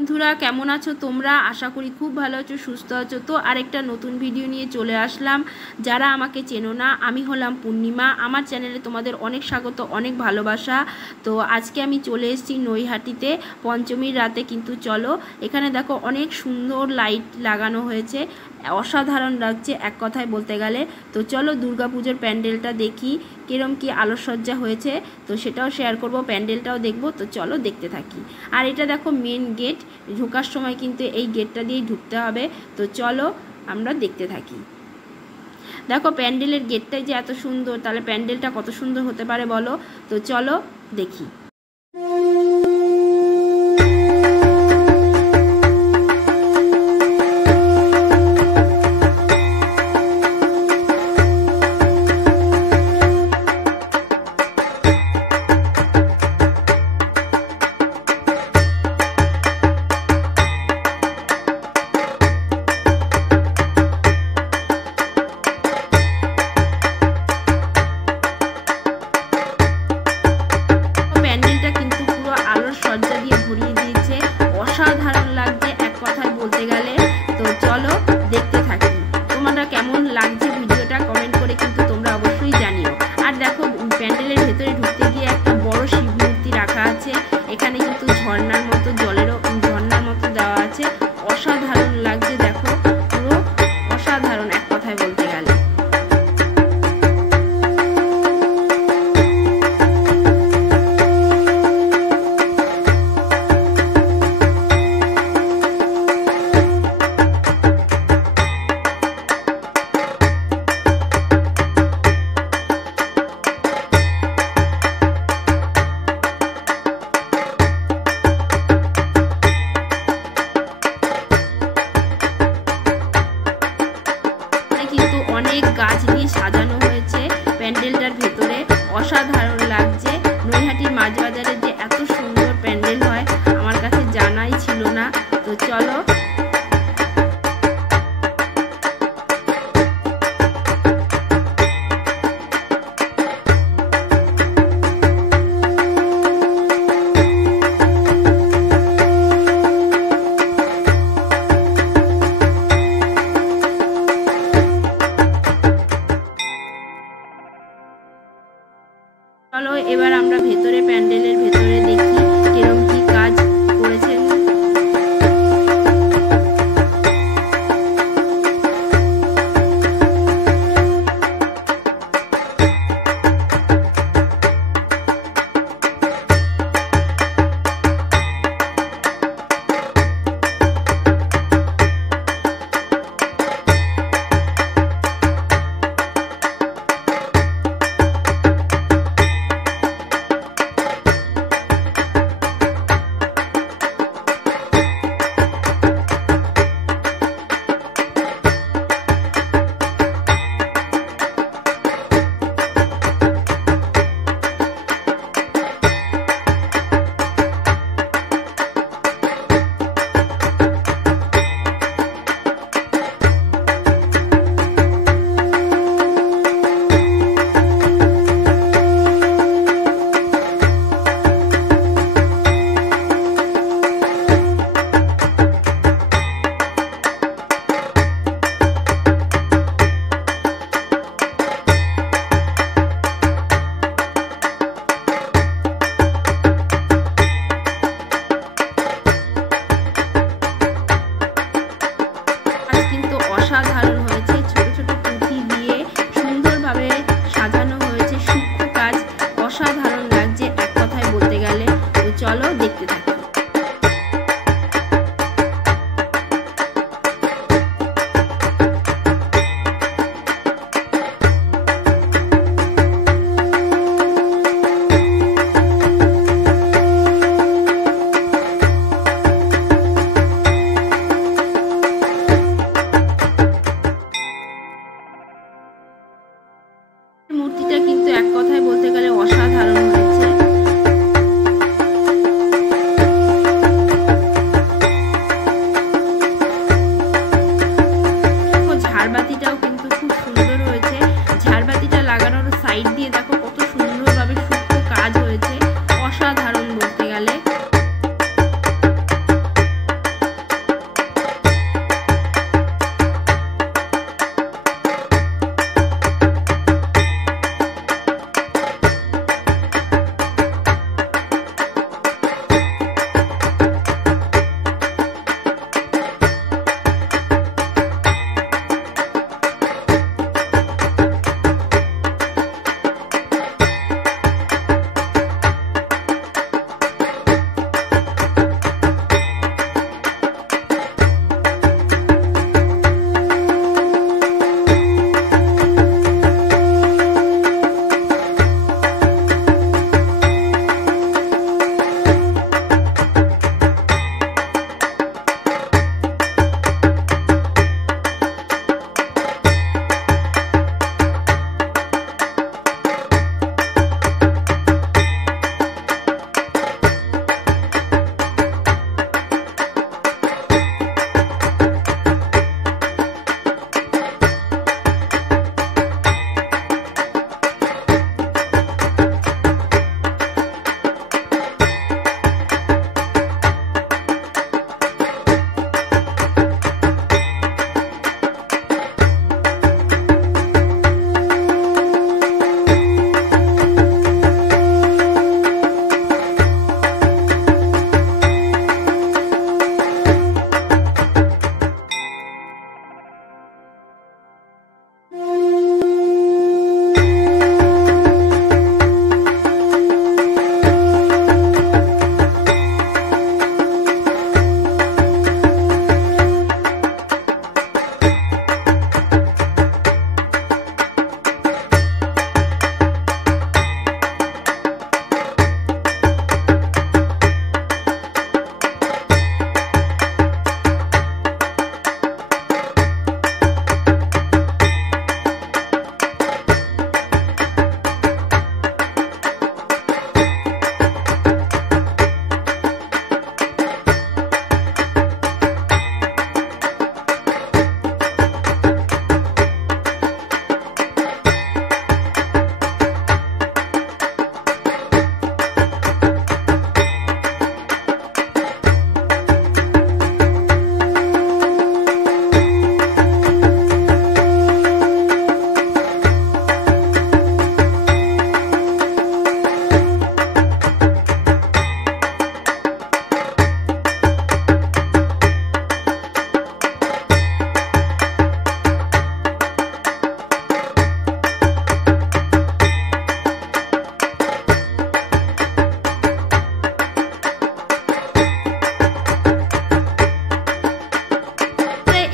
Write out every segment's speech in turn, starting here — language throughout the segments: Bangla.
বন্ধুরা কেমন আছো তোমরা? আশা করি খুব ভালো আছো, সুস্থ আছো। তো আরেকটা নতুন ভিডিও নিয়ে চলে আসলাম। যারা আমাকে চেনো না, আমি হলাম পূর্ণিমা। আমার চ্যানেলে তোমাদের অনেক স্বাগত, অনেক ভালোবাসা। তো আজকে আমি চলে এসেছি নৈহাটিতে পঞ্চমীর রাতে। কিন্তু চলো, এখানে দেখো অনেক সুন্দর লাইট লাগানো হয়েছে, অসাধারণ লাগছে এক কথায় বলতে গেলে। তো চলো দুর্গাপুজোর প্যান্ডেলটা দেখি কিরম কি আলোকসজ্জা হয়েছে, তো সেটাও শেয়ার করব, প্যান্ডেলটাও দেখব। তো চলো দেখতে থাকি। আর এটা দেখো মেন গেট, ঢোকার সময় কিন্তু এই গেটটা দিয়েই ঢুকতে হবে। তো চলো আমরা দেখতে থাকি। দেখো প্যান্ডেলের গেটটাই যে এত সুন্দর, তাহলে প্যান্ডেলটা কত সুন্দর হতে পারে বলো। তো চলো দেখি। প্যান্ডেলটা কিন্তু পুরো আলোর সজ্জা দিয়ে ভরিয়ে দিয়েছে, অসাধারণ লাগছে এক কথায় বলতে গেলে। তো চলো দেখতে থাকি। তোমরা কেমন লাগছে ভিডিওটা কমেন্ট করে কিন্তু তোমরা অবশ্যই জানিও। আর দেখো প্যান্ডেলের ভেতরে ঢুকতে গিয়ে একটা বড় শিব মূর্তি রাখা আছে। এখানে কিন্তু ঝর্ণার মতো ঝর্ণার মতো দেওয়া আছে, অসাধারণ লাগছে। দেখো পুরো অসাধারণ এক কথায় বলতে গেলে। কিন্তু অনেক গাছ দিয়ে সাজানো হয়েছে প্যান্ডেলটার ভেতরে, অসাধারণ লাগছে। নৈহাটির মাঝবাজারে যে এত সুন্দর প্যান্ডেল হয় আমার কাছে জানাই ছিল না। তো চলো চলো এবার আমরা ভেতরে প্যান্ডেলের ভেতরে দেখি কিরম কি কাজ করেছেন।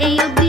এই অবধি